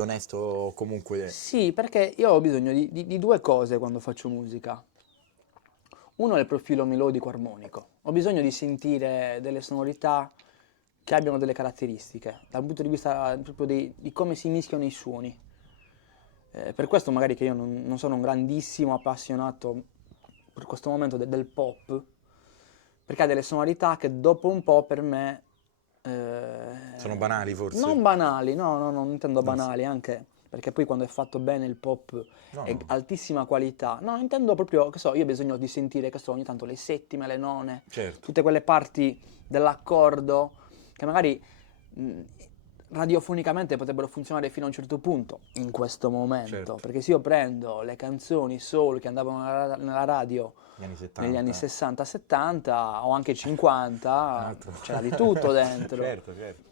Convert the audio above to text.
Onesto comunque. Sì, perché io ho bisogno di due cose quando faccio musica. Uno è il profilo melodico armonico. Ho bisogno di sentire delle sonorità che abbiano delle caratteristiche, dal punto di vista proprio di come si mischiano i suoni. Per questo magari che io non sono un grandissimo appassionato per questo momento del pop, perché ha delle sonorità che dopo un po' per me Sono banali non forse? banali, no, no, non intendo Non so. banali, anche perché poi quando è fatto bene il pop No, è no, altissima qualità. No, intendo proprio, che so, io ho bisogno di sentire, che so, ogni tanto le settime, le none, certo, tutte quelle parti dell'accordo che magari mh, radiofonicamente potrebbero funzionare fino a un certo punto in questo momento, certo. perché se io prendo le canzoni soul che andavano nella radio Gli anni negli anni 70. 60-70 o anche 50, Altro. c'era di tutto dentro. Certo, certo.